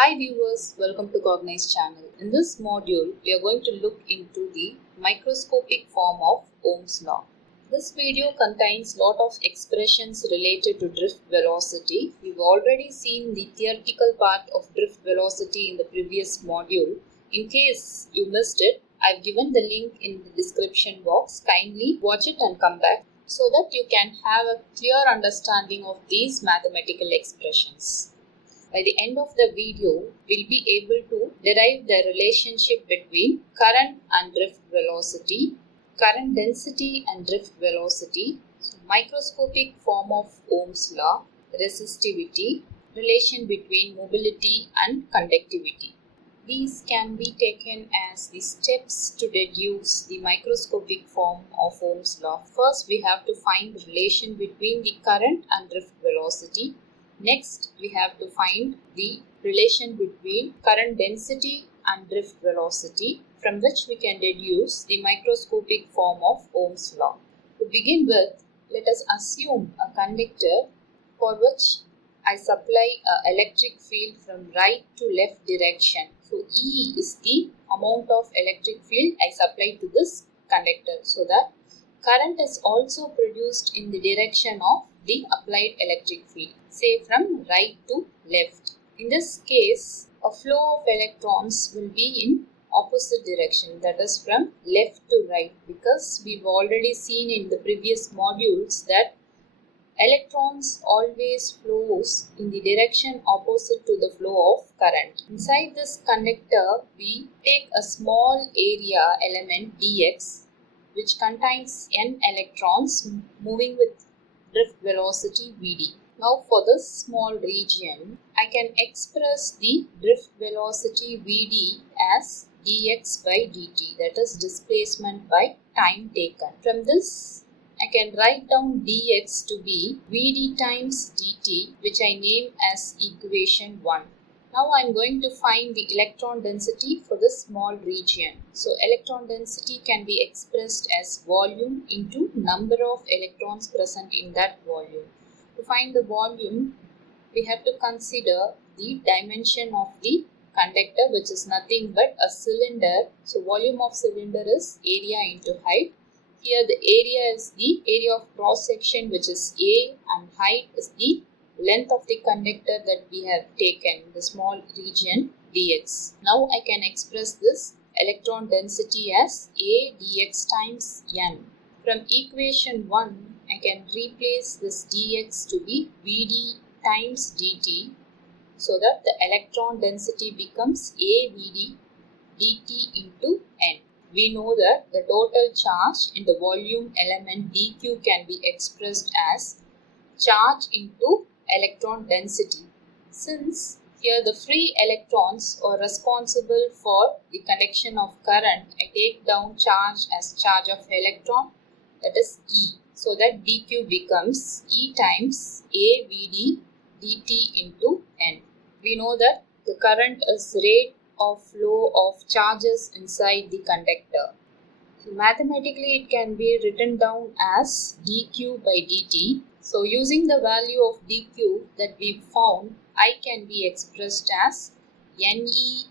Hi viewers, welcome to Cognize channel. In this module, we are going to look into the microscopic form of Ohm's law. This video contains lot of expressions related to drift velocity. We've already seen the theoretical part of drift velocity in the previous module. In case you missed it, I've given the link in the description box. Kindly watch it and come back so that you can have a clear understanding of these mathematical expressions. By the end of the video, we'll be able to derive the relationship between current and drift velocity, current density and drift velocity, microscopic form of Ohm's law, resistivity, relation between mobility and conductivity. These can be taken as the steps to deduce the microscopic form of Ohm's law. First, we have to find the relation between the current and drift velocity. Next, we have to find the relation between current density and drift velocity, from which we can deduce the microscopic form of Ohm's law. To begin with, let us assume a conductor for which I supply an electric field from right to left direction. So, E is the amount of electric field I supply to this conductor, so that current is also produced in the direction of the applied electric field, say from right to left. In this case, a flow of electrons will be in opposite direction, that is from left to right, because we've already seen in the previous modules that electrons always flows in the direction opposite to the flow of current. Inside this conductor, we take a small area element dx, which contains n electrons moving with drift velocity Vd. Now for this small region, I can express the drift velocity Vd as dx by dt, that is displacement by time taken. From this, I can write down dx to be Vd times dt, which I name as equation 1. Now I am going to find the electron density for this small region. So electron density can be expressed as volume into number of electrons present in that volume. To find the volume, we have to consider the dimension of the conductor, which is nothing but a cylinder. So volume of cylinder is area into height. Here the area is the area of cross section, which is A, and height is the length of the conductor that we have taken, the small region dx. Now I can express this electron density as A dx times n. From equation 1, I can replace this dx to be Vd times dt, so that the electron density becomes A Vd dt into n. We know that the total charge in the volume element dq can be expressed as charge into electron density. Since here the free electrons are responsible for the conduction of current, I take down charge as charge of electron, that is E. So that dq becomes E times A Vd dt into n. We know that the current is rate of flow of charges inside the conductor. So mathematically it can be written down as dq by dt. So using the value of dq that we found, I can be expressed as NEAVD.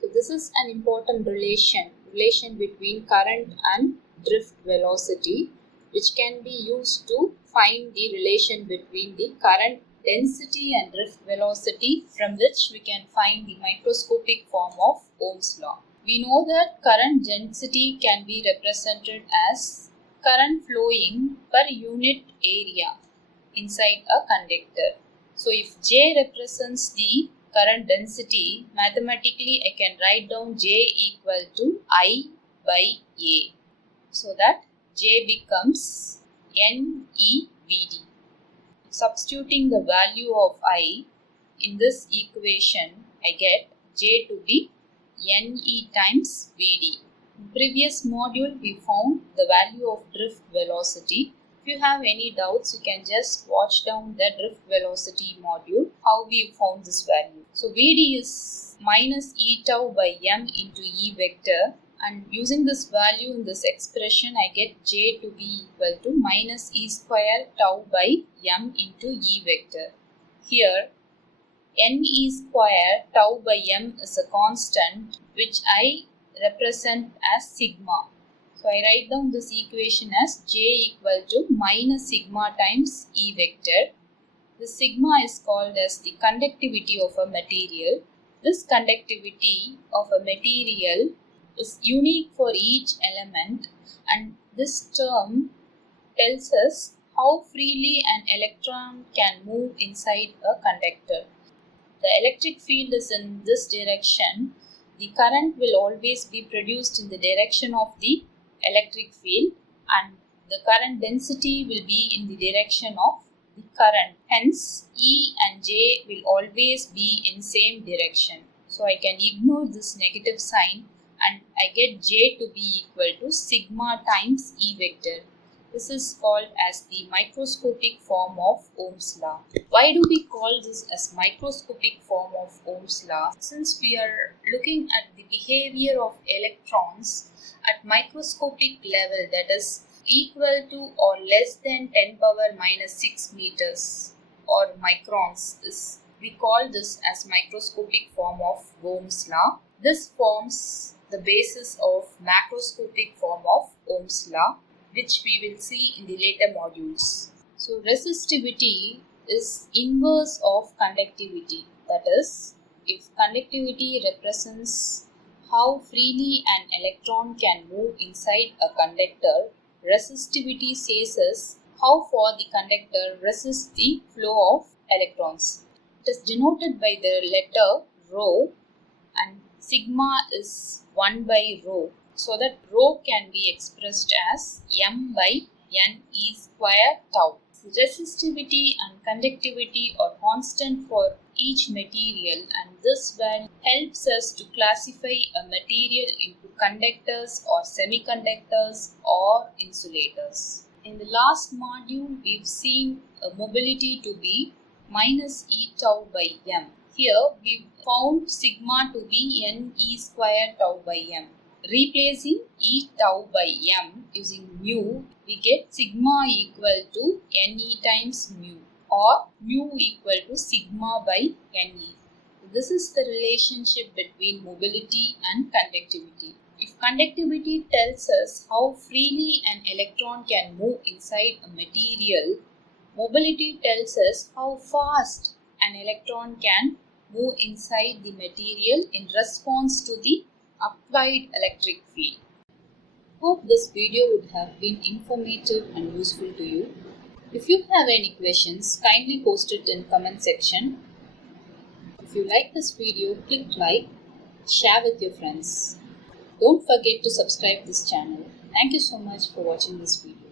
So this is an important relation between current and drift velocity, which can be used to find the relation between the current density and drift velocity, from which we can find the microscopic form of Ohm's law. We know that current density can be represented as current flowing per unit area inside a conductor. So if J represents the current density, mathematically I can write down J equal to I by A, so that J becomes NEVD. Substituting the value of I in this equation, I get J to be NE times Vd. In previous module, we found the value of drift velocity. If you have any doubts, you can just watch down the drift velocity module, how we found this value. So Vd is minus E tau by m into E vector, and using this value in this expression, I get J to be equal to minus E square tau by m into E vector. Here Ne square tau by m is a constant which I represent as sigma. So I write down this equation as J equal to minus sigma times E vector. The sigma is called as the conductivity of a material. This conductivity of a material is unique for each element, and this term tells us how freely an electron can move inside a conductor. The electric field is in this direction. The current will always be produced in the direction of the electric field, and the current density will be in the direction of the current. Hence, E and J will always be in same direction. So I can ignore this negative sign and I get J to be equal to sigma times E vector. This is called as the microscopic form of Ohm's law. Why do we call this as microscopic form of Ohm's law? Since we are looking at the behavior of electrons at microscopic level, that is equal to or less than 10 power minus 6 meters or microns, we call this as microscopic form of Ohm's law. This forms the basis of macroscopic form of Ohm's law, which we will see in the later modules. So resistivity is inverse of conductivity. That is, if conductivity represents how freely an electron can move inside a conductor, resistivity says us how far the conductor resists the flow of electrons. It is denoted by the letter rho, and sigma is 1 by rho. So that rho can be expressed as m by Ne square tau. Resistivity and conductivity are constant for each material, and this value helps us to classify a material into conductors or semiconductors or insulators. In the last module, we've seen a mobility to be minus E tau by m. Here, we found sigma to be Ne square tau by m. Replacing E tau by m using mu, we get sigma equal to Ne times mu, or mu equal to sigma by Ne. This is the relationship between mobility and conductivity. If conductivity tells us how freely an electron can move inside a material, mobility tells us how fast an electron can move inside the material in response to the applied electric field. Hope this video would have been informative and useful to you. If you have any questions, kindly post it in comment section. If you like this video, click like, share with your friends. Don't forget to subscribe this channel. Thank you so much for watching this video.